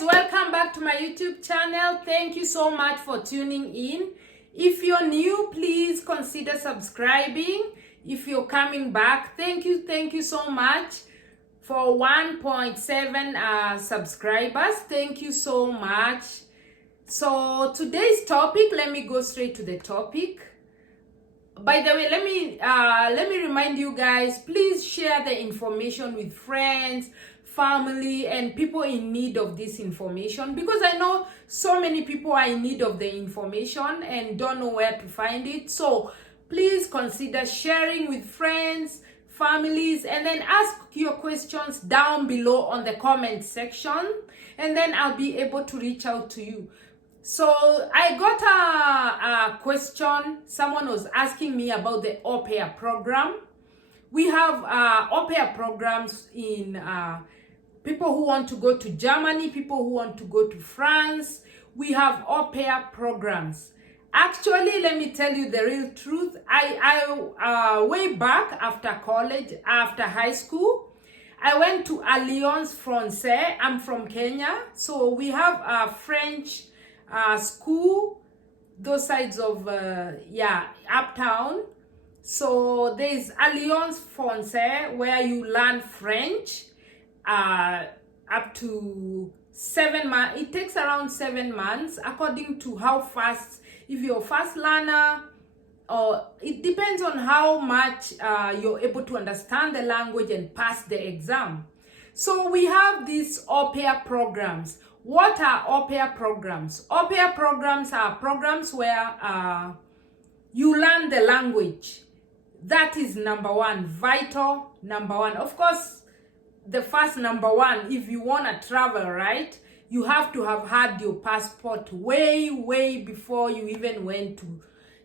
guys, welcome back to my YouTube channel. Thank you so much for tuning in. If you're new, please consider subscribing. If you're coming back, thank you so much for 1.7 subscribers. Thank you so much. So today's topic, let me go straight to the topic. By the way, let me remind you guys, please share the information with friends, family, and people in need of this information, because I know so many people are in need of the information and don't know where to find it. So please consider sharing with friends, families, and then ask your questions down below on the comment section, and then I'll be able to reach out to you. So I got a question. Someone was asking me about the Aupair program. We have Aupair programs in people who want to go to Germany, people who want to go to France. We have Aupair programs. Actually, let me tell you the real truth. I way back after college, after high school, I went to Alliance Française. I'm from Kenya, so we have a French school, those sides of uptown. So there's Alliance Française where you learn French up to 7 months. It takes around 7 months according to how fast, if you're a fast learner, or it depends on how much you're able to understand the language and pass the exam. So we have these Aupair programs. What are Aupair programs? Aupair programs are programs where you learn the language. That is number one, vital number one. Of course, the first number one, if you want to travel, right, you have to have had your passport way before you even went to,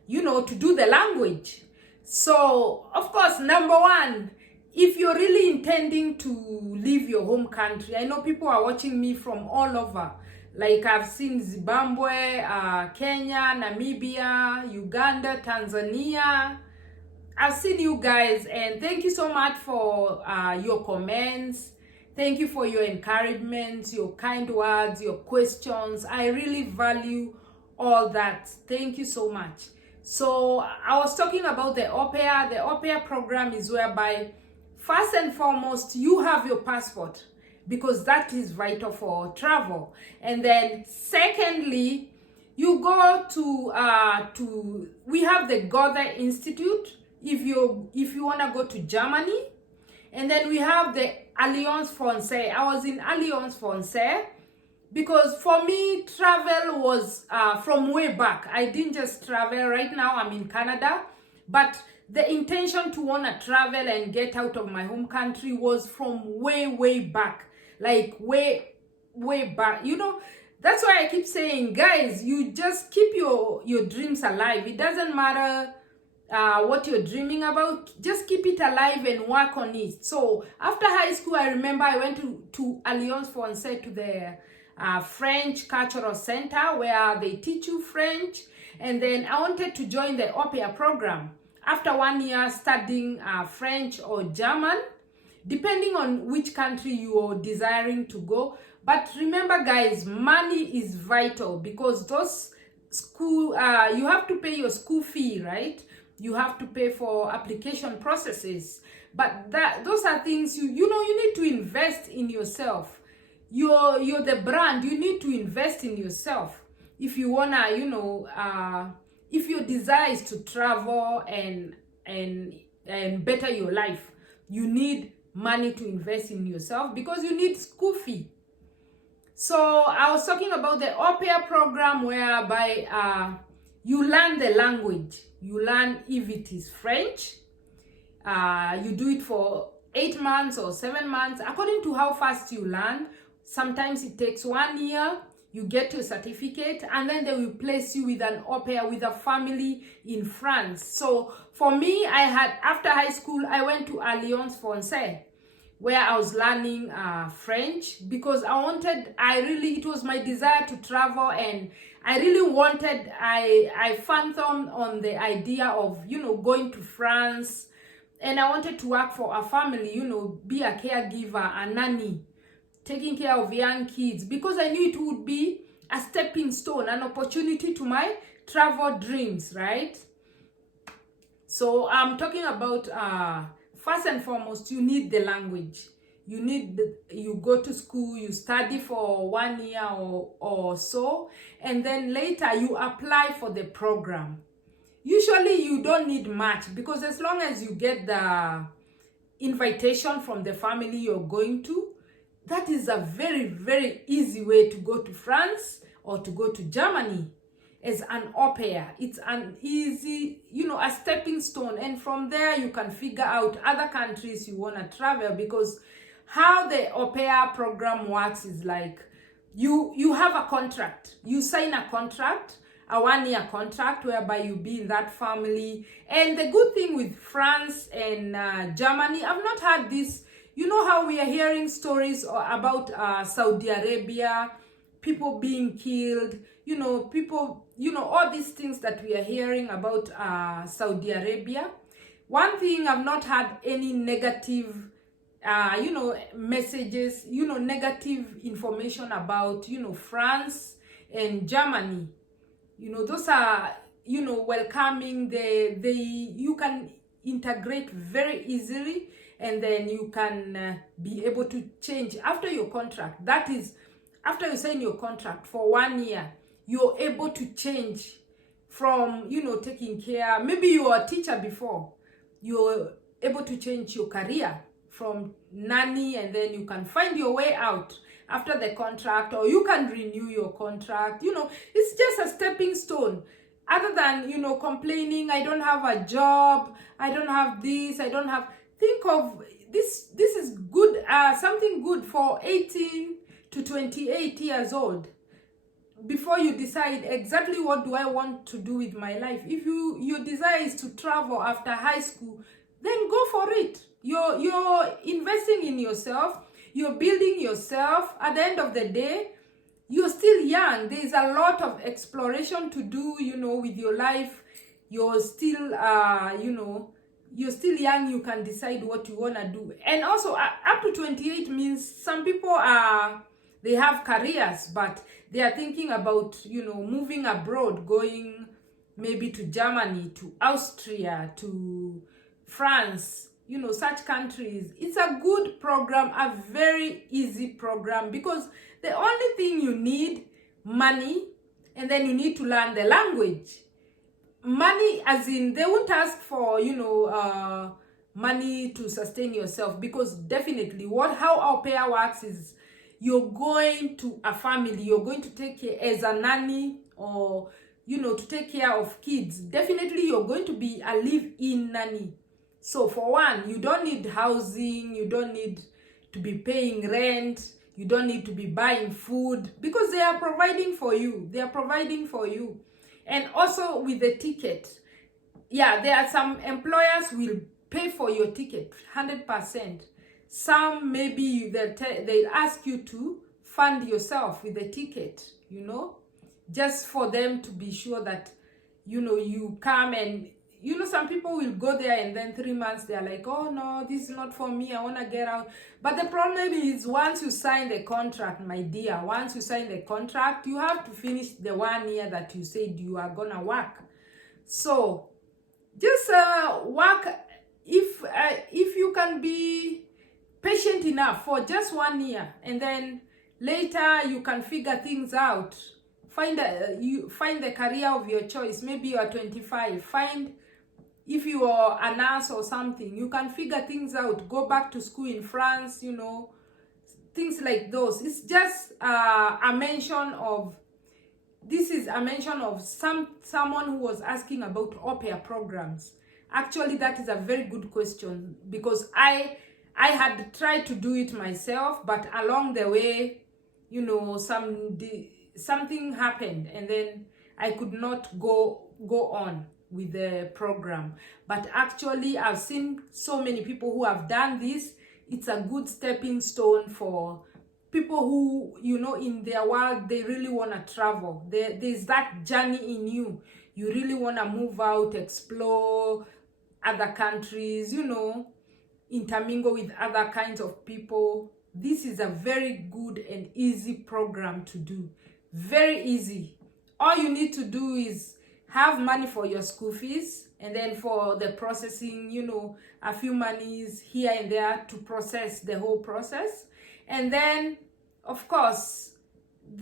to do the language. So, of course, number one, if you're really intending to leave your home country, I know people are watching me from all over. Like I've seen Zimbabwe, Kenya, Namibia, Uganda, Tanzania. I've seen you guys, and thank you so much for your comments. Thank you for your encouragement, your kind words, your questions. I really value all that. Thank you so much. So I was talking about the Aupair. The Aupair program is whereby, first and foremost, you have your passport, because that is vital for travel. And then secondly, you go to we have the Goethe Institute if you want to go to Germany. And then we have the Alliance Française. I was in Alliance Française because for me, travel was from way back. I didn't just travel. Right now, I'm in Canada. But the intention to want to travel and get out of my home country was from way back. Like way back. That's why I keep saying, guys, you just keep your dreams alive. It doesn't matter what you're dreaming about. Just keep it alive and work on it. So after high school, I remember I went to Alliance Française, to the French Cultural Center, where they teach you French. And then I wanted to join the Aupair program. After 1 year studying French or German, depending on which country you are desiring to go. But remember, guys, money is vital, because those school, you have to pay your school fee, right? You have to pay for application processes. But those are things you need to invest in yourself. You're the brand. You need to invest in yourself if you wanna, if your desire is to travel and better your life. You need money to invest in yourself, because you need school fee. So I was talking about the Aupair program, whereby you learn the language. You learn, if it is French, you do it for 8 months or 7 months, according to how fast you learn. Sometimes it takes 1 year. You get your certificate, and then they will place you with an Aupair, with a family in France. So for me, after high school, I went to Alliance Française, where I was learning French, because it was my desire to travel, and I really wanted, I fathomed on the idea of, going to France, and I wanted to work for a family, be a caregiver, a nanny. taking care of young kids, because I knew it would be a stepping stone, an opportunity to my travel dreams, right? So I'm talking about first and foremost, you need the language. You go to school, you study for 1 year or so, and then later you apply for the program. Usually you don't need much, because as long as you get the invitation from the family you're going to, that is a very, very easy way to go to France or to go to Germany as an au pair. It's an easy, a stepping stone. And from there, you can figure out other countries you want to travel, because how the au pair program works is like, you have a contract. You sign a contract, a 1-year contract, whereby you be in that family. And the good thing with France and Germany, I've not had this, how we are hearing stories about Saudi Arabia, people being killed, people, all these things that we are hearing about Saudi Arabia. One thing, I've not had any negative, messages, negative information about, France and Germany. Those are, welcoming. You can integrate very easily, and then you can be able to change after your contract. That is, after you sign your contract for 1 year, you're able to change from, taking care. Maybe you were a teacher before. You're able to change your career from nanny, and then you can find your way out after the contract, or you can renew your contract. It's just a stepping stone. Other than, complaining, I don't have a job, I don't have this, I don't have... Think of this is good, something good for 18 to 28 years old, before you decide exactly what do I want to do with my life. If your desire is to travel after high school, then go for it. You're investing in yourself, you're building yourself. At the end of the day, you're still young. There's a lot of exploration to do, with your life. You're still you're still young. You can decide what you want to do. And also, up to 28 means some people they have careers, but they are thinking about, moving abroad, going maybe to Germany, to Austria, to France, such countries. It's a good program, a very easy program, because the only thing you need, money, and then you need to learn the language. Money, as in, they won't ask for, money to sustain yourself, because definitely how au pair works is, you're going to a family, you're going to take care as a nanny, or, to take care of kids. Definitely you're going to be a live-in nanny. So for one, you don't need housing, you don't need to be paying rent, you don't need to be buying food, because they are providing for you. They are providing for you. And also with the ticket, there are some employers will pay for your ticket 100%. Some maybe they'll ask you to fund yourself with the ticket, just for them to be sure that, you come. And, some people will go there, and then 3 months they're like, oh no, this is not for me, I want to get out. But the problem is, once you sign the contract, my dear, once you sign the contract, you have to finish the 1 year that you said you are gonna work. So just work. If you can be patient enough for just 1 year, and then later you can figure things out. Find the career of your choice. Maybe you are 25. If you are a nurse or something, you can figure things out. Go back to school in France, things like those. It's just a mention of... This is a mention of someone who was asking about au pair programs. Actually, that is a very good question, because I had tried to do it myself, but along the way, something happened, and then I could not go on with the program. But actually, I've seen so many people who have done this. It's a good stepping stone for people who, in their world, they really want to travel. There's that journey in you. You really want to move out, explore other countries, intermingle with other kinds of people. this is a very good and easy program to do. Very easy. All you need to do is have money for your school fees, and then for the processing, you know, a few monies here and there to process the whole process. And then, of course,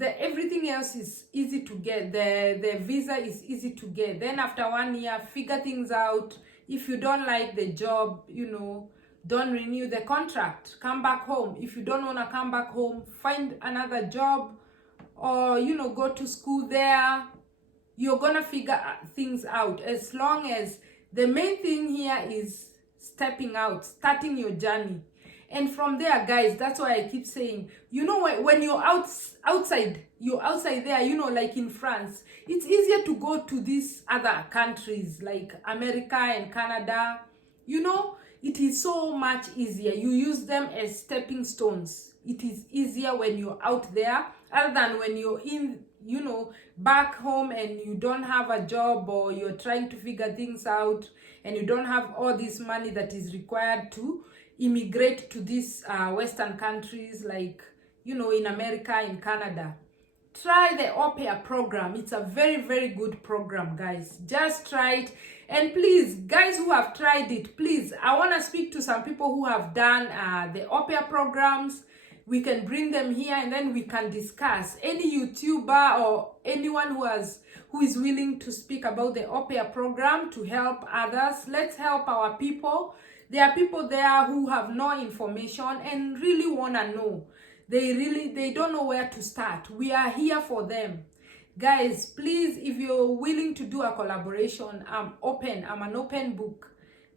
everything else is easy to get. The visa is easy to get. Then after 1 year, figure things out. If you don't like the job, you know, don't renew the contract. Come back home. If you don't want to come back home, find another job, or, you know, go to school there. You're gonna figure things out, as long as the main thing here is stepping out, starting your journey. And from there, guys, that's why I keep saying, you know, when you're outside there, you know, like in France, it's easier to go to these other countries like America and Canada. You know, it is so much easier. You use them as stepping stones. It is easier when you're out there, other than when you're in, you know, back home and you don't have a job, or you're trying to figure things out and you don't have all this money that is required to immigrate to these Western countries, like, you know, in America, in Canada. Try the Aupair program. It's a very, very good program, guys. Just try it. And please, guys who have tried it, please, I want to speak to some people who have done the Aupair programs. We can bring them here, and then we can discuss. Any YouTuber or anyone who is willing to speak about the Aupair program to help others. Let's help our people. There are people there who have no information and really want to know. They don't know where to start. We are here for them. Guys, please, if you're willing to do a collaboration, I'm open. I'm an open book.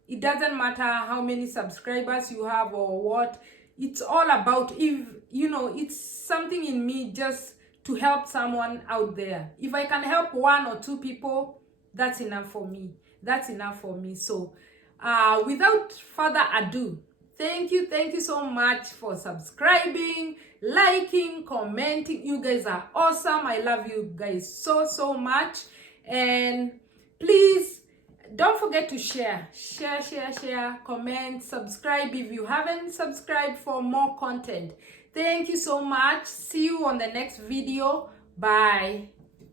It doesn't matter how many subscribers you have or what. It's all about, if, you know, it's something in me just to help someone out there. If I can help 1 or 2 people, that's enough for me. That's enough for me. So, without further ado, thank you so much for subscribing, liking, commenting. You guys are awesome. I love you guys so much. And please don't forget to share, comment, subscribe if you haven't subscribed for more content. Thank you so much. See you on the next video. Bye.